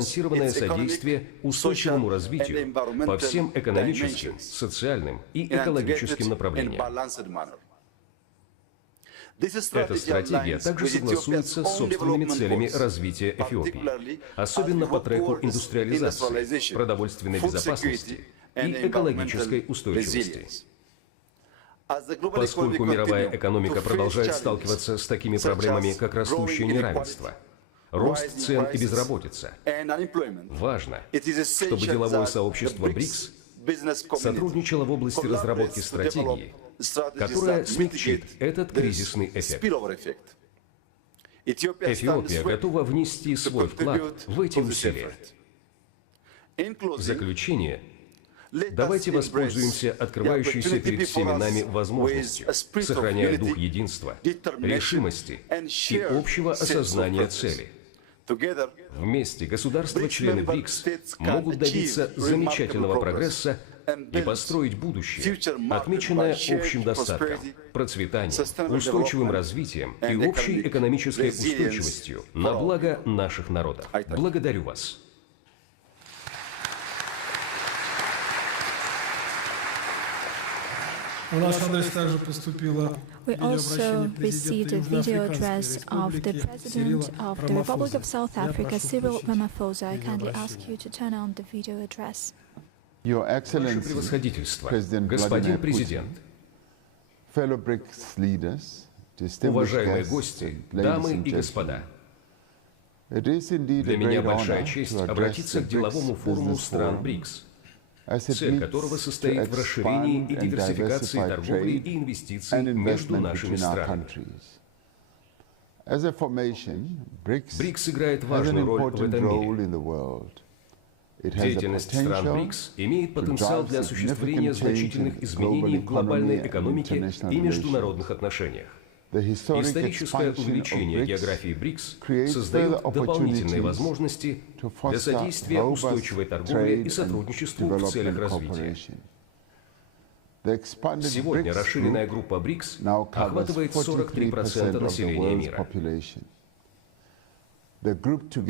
сбалансированное содействие устойчивому развитию по всем экономическим, социальным и экологическим направлениям. Эта стратегия также согласуется с собственными целями развития Эфиопии, особенно по треку индустриализации, продовольственной безопасности и экологической устойчивости. Поскольку мировая экономика продолжает сталкиваться с такими проблемами, как растущее неравенство, рост цен и безработица, важно, чтобы деловое сообщество БРИКС сотрудничало в области разработки стратегии, которая смягчит этот кризисный эффект. Эфиопия готова внести свой вклад в эти усилия. В заключение, давайте воспользуемся открывающейся перед всеми нами возможностью, сохраняя дух единства, решимости и общего осознания цели. Вместе государства-члены БРИКС могут добиться замечательного прогресса и построить будущее, отмеченное общим достатком, процветанием, устойчивым развитием и общей экономической устойчивостью на благо наших народов. Благодарю вас. В наш адрес также поступило We also received a video address of the President of the Republic of South Africa, Cyril Ramaphosa. I kindly ask you to turn on the video address. Ваше превосходительство, господин президент, уважаемые гости, дамы и господа, для меня большая честь обратиться к деловому форуму стран БРИКС, цель которого состоит в расширении и диверсификации торговли и инвестиций между нашими странами. БРИКС играет важную роль в этом мире. Деятельность стран БРИКС имеет потенциал для осуществления значительных изменений в глобальной экономике и международных отношениях. Историческое увеличение географии БРИКС создает дополнительные возможности для содействия устойчивой торговле и сотрудничеству в целях развития. Сегодня расширенная группа БРИКС охватывает 43% населения мира. На группу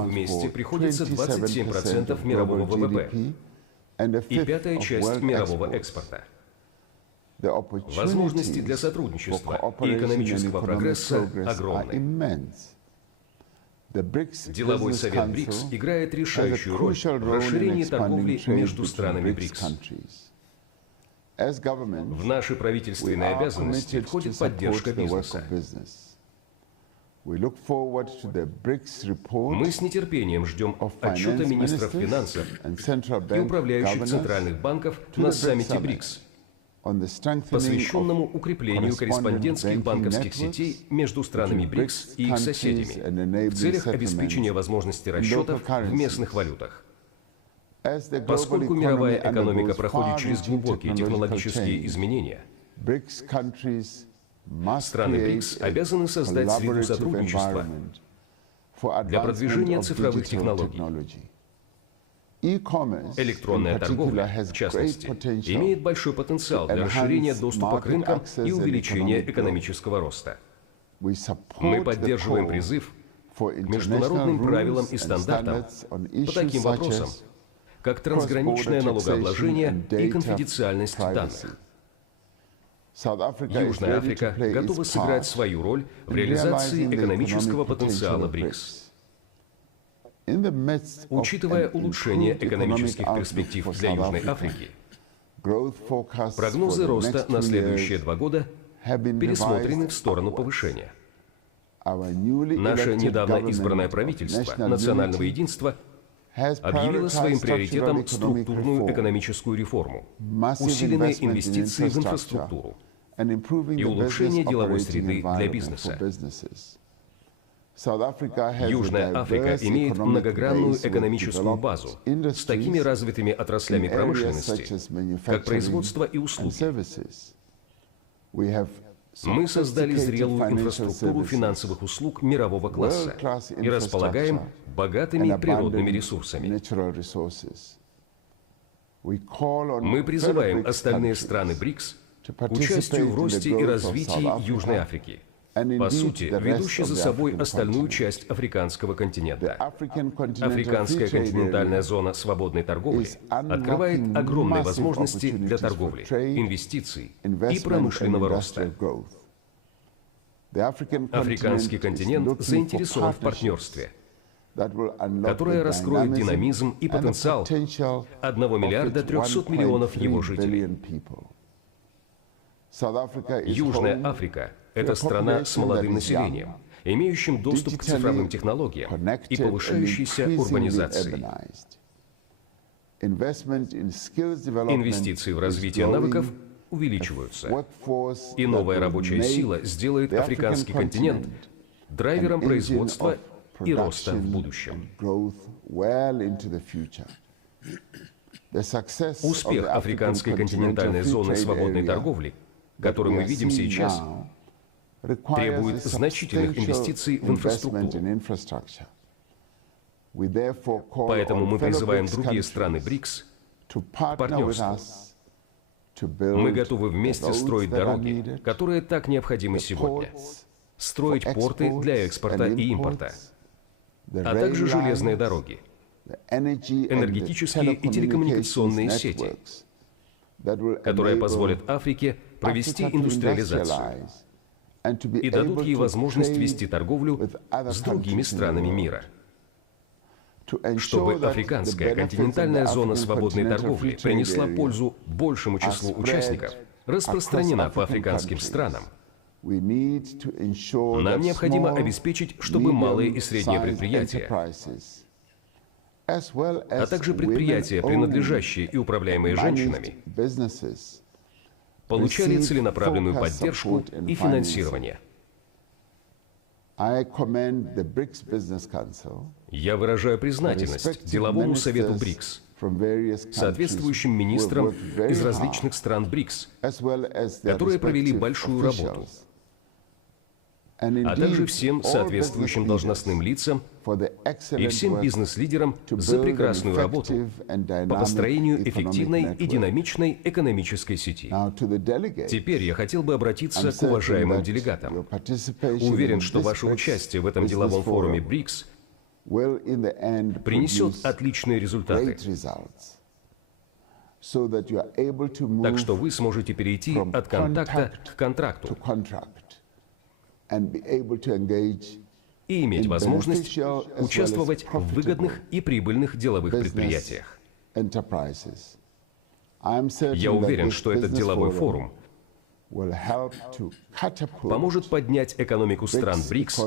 вместе приходится 27% мирового ВВП и пятая часть мирового экспорта. Возможности для сотрудничества и экономического прогресса огромны. Деловой совет БРИКС играет решающую роль в расширении торговли между странами БРИКС. В наши правительственные обязанности входит поддержка бизнеса. Мы с нетерпением ждем отчета министров финансов и управляющих центральных банков на саммите БРИКС, посвященному укреплению корреспондентских банковских сетей между странами БРИКС и их соседями в целях обеспечения возможности расчетов в местных валютах. Поскольку мировая экономика проходит через глубокие технологические изменения, страны БРИКС обязаны создать среду сотрудничества для продвижения цифровых технологий. Электронная торговля, в частности, имеет большой потенциал для расширения доступа к рынкам и увеличения экономического роста. Мы поддерживаем призыв к международным правилам и стандартам по таким вопросам, как трансграничное налогообложение и конфиденциальность данных. Южная Африка готова сыграть свою роль в реализации экономического потенциала БРИКС. Учитывая улучшение экономических перспектив для Южной Африки, прогнозы роста на следующие 2 года пересмотрены в сторону повышения. Наше недавно избранное правительство национального единства объявило своим приоритетом структурную экономическую реформу, усиленные инвестиции в инфраструктуру и улучшение деловой среды для бизнеса. Южная Африка имеет многогранную экономическую базу с такими развитыми отраслями промышленности, как производство и услуги. Мы создали зрелую инфраструктуру финансовых услуг мирового класса и располагаем богатыми природными ресурсами. Мы призываем остальные страны БРИКС к участию в росте и развитии Южной Африки по сути, ведущий за собой остальную часть африканского континента. Африканская континентальная зона свободной торговли открывает огромные возможности для торговли, инвестиций и промышленного роста. Африканский континент заинтересован в партнерстве, которое раскроет динамизм и потенциал 1 миллиарда 300 миллионов его жителей. Южная Африка – это страна с молодым населением, имеющим доступ к цифровым технологиям и повышающейся урбанизацией. Инвестиции в развитие навыков увеличиваются, и новая рабочая сила сделает африканский континент драйвером производства и роста в будущем. Успех африканской континентальной зоны свободной торговли, который мы видим сейчас, требует значительных инвестиций в инфраструктуру. Поэтому мы призываем другие страны БРИКС к партнерству. Мы готовы вместе строить дороги, которые так необходимы сегодня, строить порты для экспорта и импорта, а также железные дороги, энергетические и телекоммуникационные сети, которые позволят Африке провести индустриализацию и дадут ей возможность вести торговлю с другими странами мира. Чтобы африканская континентальная зона свободной торговли принесла пользу большему числу участников, распространена по африканским странам, нам необходимо обеспечить, чтобы малые и средние предприятия, а также предприятия, принадлежащие и управляемые женщинами, получали целенаправленную поддержку и финансирование. Я выражаю признательность Деловому совету БРИКС, соответствующим министрам из различных стран БРИКС, которые провели большую работу, а также всем соответствующим должностным лицам и всем бизнес-лидерам за прекрасную работу по построению эффективной и динамичной экономической сети. Теперь я хотел бы обратиться к уважаемым делегатам. Уверен, что ваше участие в этом деловом форуме БРИКС принесет отличные результаты, так что вы сможете перейти от контакта к контракту и иметь возможность участвовать в выгодных и прибыльных деловых предприятиях. Я уверен, что этот деловой форум поможет поднять экономику стран БРИКС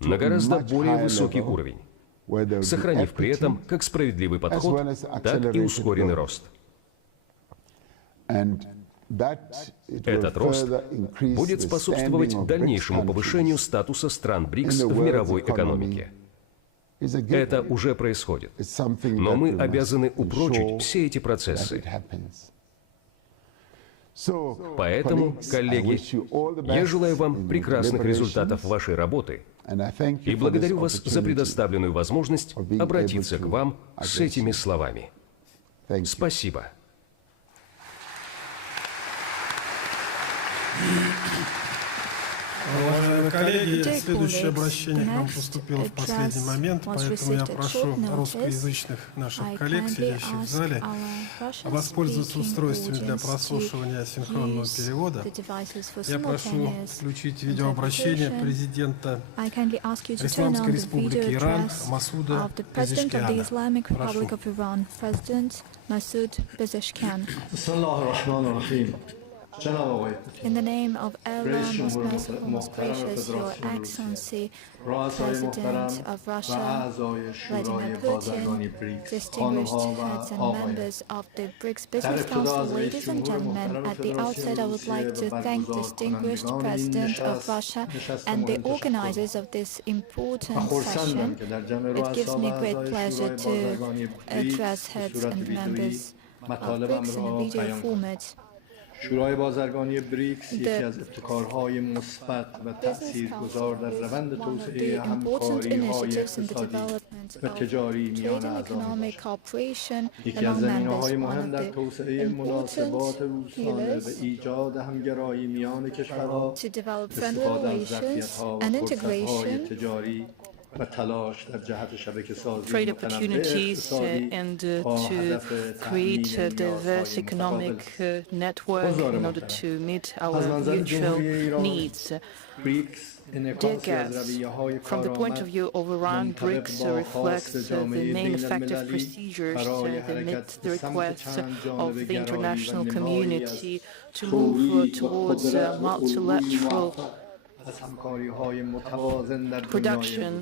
на гораздо более высокий уровень, сохранив при этом как справедливый подход, так и ускоренный рост. Этот рост будет способствовать дальнейшему повышению статуса стран БРИКС в мировой экономике. Это уже происходит, но мы обязаны упрочить все эти процессы. Поэтому, коллеги, я желаю вам прекрасных результатов вашей работы и благодарю вас за предоставленную возможность обратиться к вам с этими словами. Спасибо. Уважаемые коллеги, следующее обращение к нам поступило в последний момент, поэтому я прошу русскоязычных наших коллег, сидящих в зале, воспользоваться устройствами для прослушивания синхронного перевода. Я прошу включить видеообращение президента Исламской Республики Иран Масуда Пезешкиана. Прошу. In the name of Allah, most merciful, most gracious, Your Excellency, President of Russia, Vladimir Putin, distinguished heads and members of the BRICS Business Council, ladies and gentlemen, at the outset I would like to thank distinguished President of Russia and the organizers of this important session. It gives me great pleasure to address heads and members of BRICS in a video format. شورای بازرگانی بریکس یکی از ابتکارهای مثبت و تأثیرگذار در روند توسعه همکاری‌های اقتصادی و تجاری میان اعضا باشد. یکی از زمینه‌های مهم در توسعه مناسبات روزانه و ایجاد همگرایی میان کشورها استفاده از ظرفیت‌ها و فرصت‌های تجاری trade opportunities and to create a diverse economic network in order to meet our mutual needs. Dear guests, from the point of view of Iran, BRICS reflects the main effective procedures that meet the requests of the international community to move towards multilateral production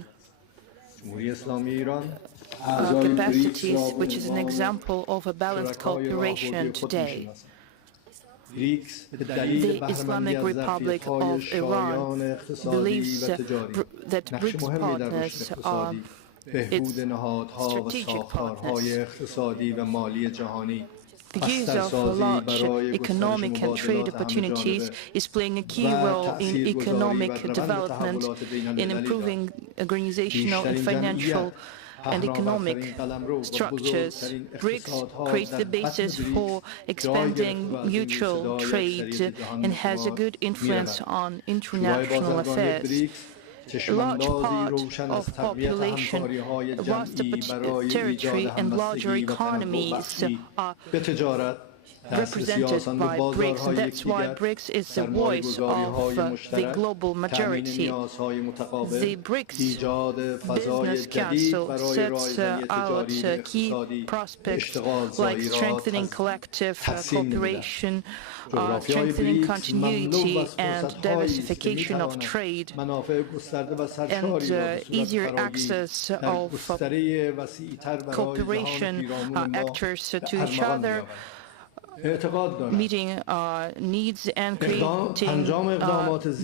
capacities, which is an example of a balanced cooperation today. The Islamic Republic of Iran believes that BRICS partners are its strategic partners. The use of large economic and trade opportunities is playing a key role in economic development, in improving organizational and financial and economic structures. BRICS creates the basis for expanding mutual trade and has a good influence on international affairs. A large part of population, a vast territory and larger economies are represented by BRICS, and that's why BRICS is the voice of the global majority. The BRICS Business Council sets out key prospects like strengthening collective cooperation, strengthening continuity and diversification of trade, and easier access of cooperation actors to each other, meeting needs and creating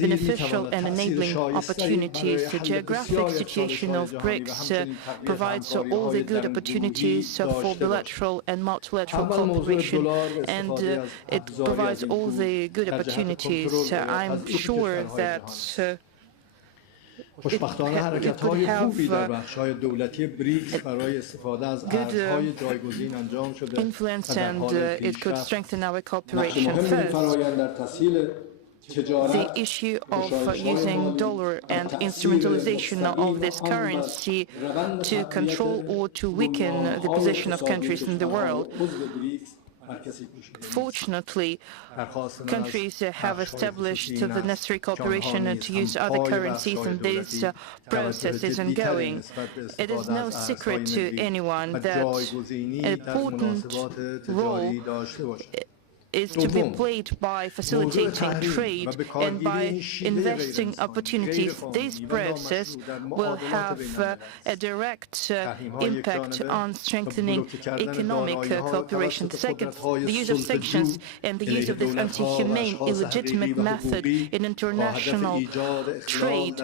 beneficial and enabling opportunities. The geographic situation of BRICS provides all the good opportunities for bilateral and multilateral cooperation, and it provides all the good opportunities. I'm sure that خوشبختانه حرکت‌های خوبی در بخش‌های دولتی بریکس برای استفاده از ارزهای جایگزین انجام شده influence and it could strengthen our cooperation. First, the issue of using dollar and instrumentalization of this currency to control or to weaken the position of countries in the world. Fortunately, countries have established the necessary cooperation to use other currencies, and this process is ongoing. It is no secret to anyone that an important role is to be played by facilitating trade and by investing opportunities. This process will have a direct impact on strengthening economic cooperation. Second, the use of sanctions and the use of this anti-humane, illegitimate method in international trade.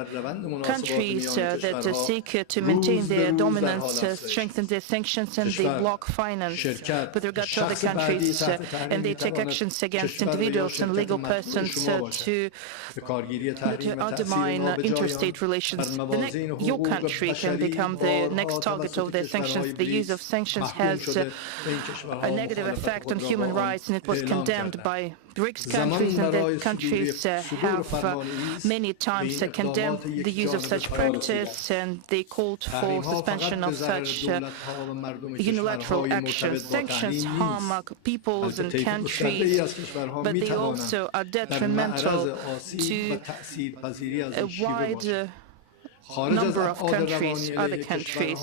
Countries that seek to maintain their dominance strengthen their sanctions and they block finance with regard to other countries, and they take actions against individuals and legal persons to undermine interstate relations. Your country can become the next target of their sanctions. The use of sanctions has a negative effect on human rights, and it was condemned by BRICS countries, and the countries have many times condemned the use of such practice, and they called for suspension of such unilateral actions. Sanctions harm peoples and countries, but they also are detrimental to a wide number of countries, other countries.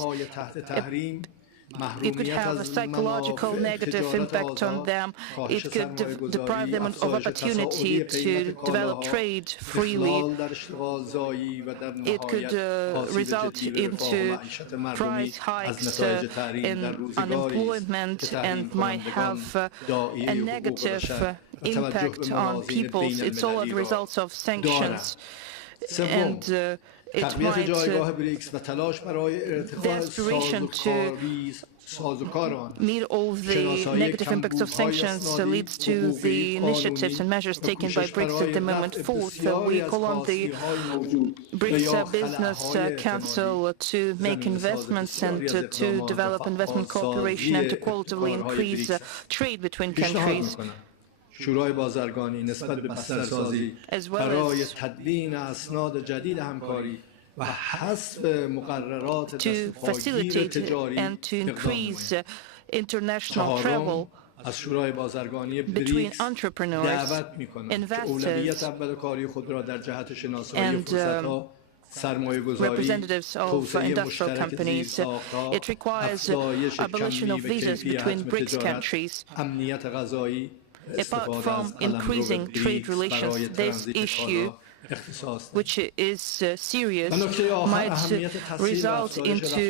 It could have a psychological negative impact on them. It could deprive them of opportunity to develop trade freely. It could result into price hikes in unemployment and might have a negative impact on peoples. It's all the results of sanctions. And it تقویت might جایگاه بریکس و تلاش برای ارتقاء سازوکاران meet all the negative impacts of sanctions leads to the initiatives and measures taken by BRICS at the moment. Fourth, we call on the BRICS Business Council to make investments and to develop investment cooperation and to qualitatively increase trade between countries, شورای بازرگانی نسبت به بسترسازی برای تدوین اسناد جدید همکاری و حذف مقررات دستگیر تجاری and to increase international travel از شورای بازرگانی between بریکس entrepreneurs, دعوت می‌کنم که اولویت اول کاری خود را در جهت شناسایی فرصت‌ها representatives of industrial companies. It requires abolition of visas between BRICS countries. Apart from increasing trade relations, this issue, which is serious, might result into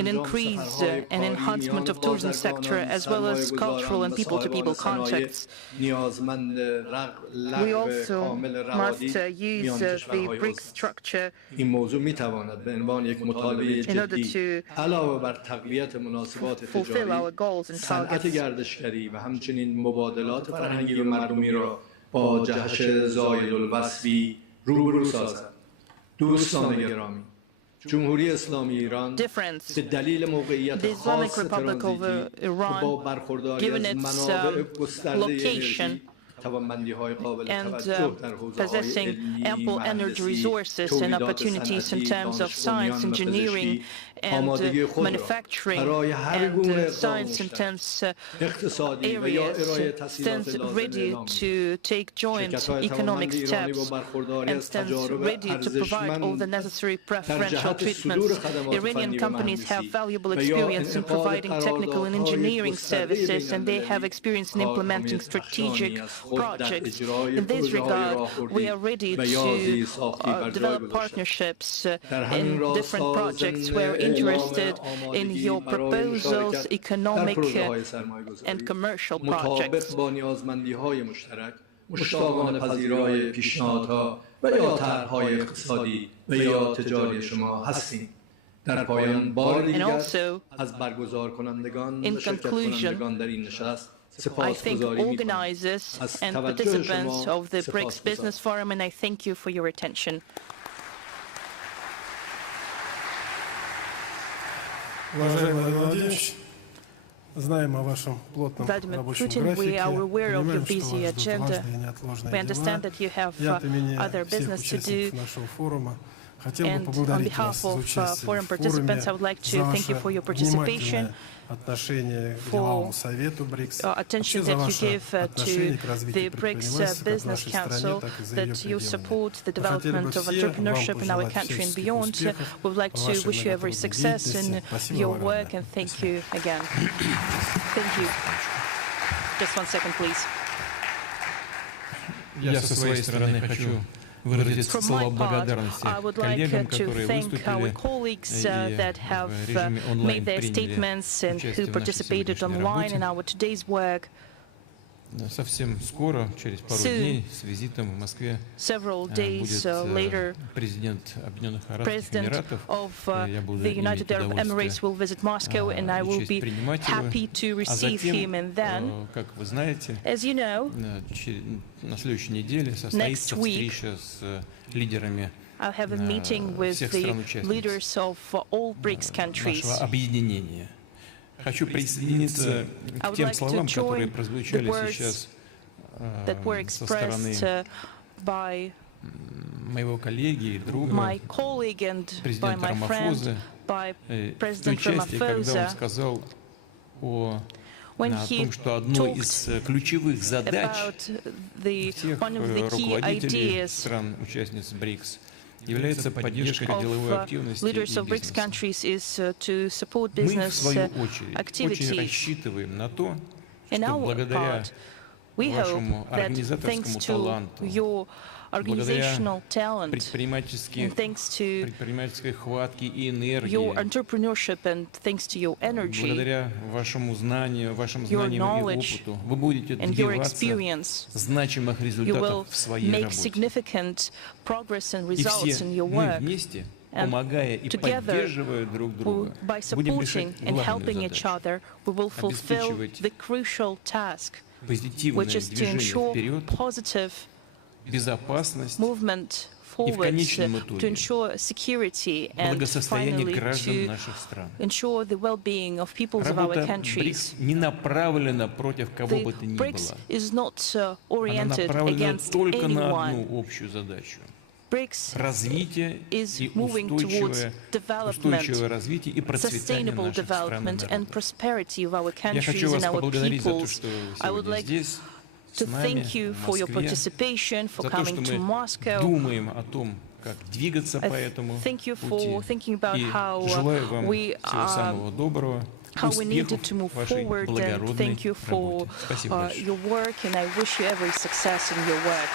an increase and enhancement of tourism sector as well as cultural and people-to-people contacts. We also must use the BRICS structure این موضوع میتواند به عنوان یک مطالبه جدی علاوه بر تقویت مناسبات تجاری، صنعت گردشگری و همچنین مبادلات فرهنگی و مردمی را با جهش زائد الوصفی روبرو سازد. دوستان گرامی، جمهوری اسلامی ایران به دلیل موقعیت خاص ترانزیتی با برخورداری از منابع گسترده انرژی and possessing ample energy resources and opportunities in terms of science, engineering, and manufacturing, and science in terms areas, stands ready to take joint economic steps and stands ready to provide all the necessary preferential treatments. Iranian companies have valuable experience in providing technical and engineering services, and they have experience in implementing strategic projects. In this regard, we are ready to develop partnerships in different projects. We're interested in your proposals, economic and commercial projects. مشتاقانه پذیرای پیشنهادها و یا طرح‌های اقتصادی و یا تجاری شما هستیم. در پایان بار دیگر از برگزار کنندگان و شرکت کنندگان در این نشست I thank organizers and participants of the BRICS Business Forum, and I thank you for your attention. Уважаемый Владимир Владимирович, знаем о вашем плотном рабочем графике, понимаем, что вас ждут важные и неотложные дела. Я от имени всех участников нашего форума хотел бы поблагодарить вас за участие в форуме, за ваше внимательное отношение к деловому совету БРИКС, вообще за ваше отношение к развитию предпринимательства как в нашей стране, так и за ее пределами. Мы хотели бы все вам пожелать всяческих успехов в вашей многотрудной деятельности. Спасибо вам огромное. Thank you again. Thank you. Just 1 second, please. Я со своей стороны хочу выразить слова благодарности коллегам, которые выступили и в режиме онлайн приняли участие в нашей сегодняшней работе. Совсем скоро, через пару дней, с визитом в Москве будет президент Объединенных Арабских Эмиратов. Я буду иметь удовольствие учесть принимать его. А затем, как вы знаете, на следующей неделе состоится встреча с лидерами всех стран-участниц нашего объединения. Хочу присоединиться к тем словам, которые прозвучали сейчас со стороны моего коллеги и друга, президента Рамафозы, в той части, когда он сказал о том, что одной из ключевых задач всех руководителей стран-участниц БРИКС является поддержка деловой активности и бизнеса. Мы, в свою очередь, очень рассчитываем на то, что благодаря вашему организаторскому таланту, organizational talent, and thanks to предпринимательской хватке и энергии, your entrepreneurship and thanks to your energy, благодаря вашему знанию, вашим your знаниям и knowledge опыту, вы будете and your добиваться experience, значимых you will результатов в своей make работе. significant progress and И results все in your мы work. вместе, And помогая и together, поддерживая друг друга, by будем решать supporting and helping главную each задачу other, we will fulfill обеспечивать the crucial task, позитивное which is to движение ensure вперед, positive безопасность movement и в forward, конечном to итоге ensure security and благосостояние finally граждан to наших стран. ensure the well-being of peoples of our Работа countries. БРИКС не направлена против кого The бы то ни BRICS было. is not Она oriented направлена against только на anyone. одну общую задачу. BRICS Развитие is и moving towards устойчивое развитие и development, процветание sustainable наших стран и development and народов. prosperity of our Я хочу countries вас and our поблагодарить за то, peoples. что вы I would сегодня like здесь, to с нами, thank you в for your Москве, participation, for за то, что coming to мы Moscow. думаем о том, как двигаться по этому Thank you пути. for thinking about И how желаю вам we всего самого доброго, how we needed успехов to move в вашей forward, and благородной thank you for работе. Спасибо большое. your work, and I wish you every success in your work.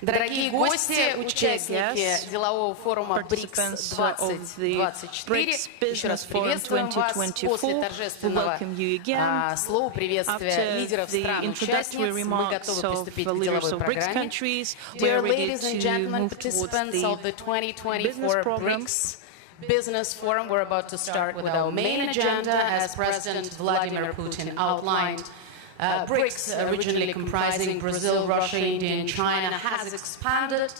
Дорогие гости, участники делового форума BRICS 2024, еще раз приветствуем вас после торжественного слова приветствия лидеров стран-участниц. Мы готовы приступить к деловой программе. Dear ladies and gentlemen, participants of the 2024 BRICS Business Forum, we're about to start with our main agenda as President Vladimir Putin outlined. BRICS, originally comprising Brazil, Russia, India, and China, has expanded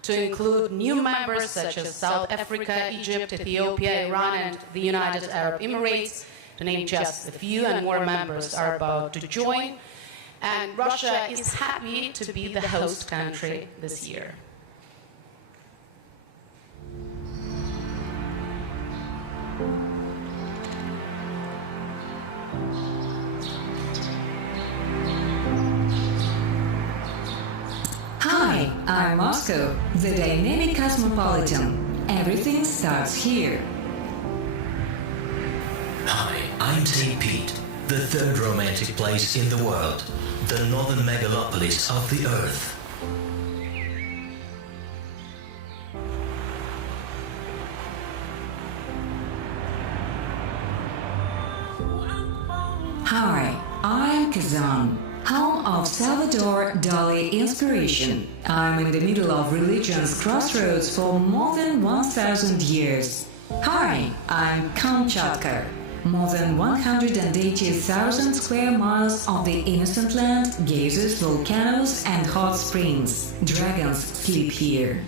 to include new members such as South Africa, Egypt, Ethiopia, Iran, and the United Arab Emirates, to name just a few, and more members are about to join. And Russia is happy to be the host country this year. Hi, I'm Moscow, the dynamic cosmopolitan. Everything starts here. Hi, I'm St. Pete, the third romantic place in the world, the northern megalopolis of the Earth. Hi, I'm Kazan, home of Salvador Dali inspiration. I'm in the middle of religion's crossroads for more than 1,000 years. Hi, I'm Kamchatka. More than 180,000 square miles of the innocent land, geysers, volcanoes and hot springs. Dragons sleep here.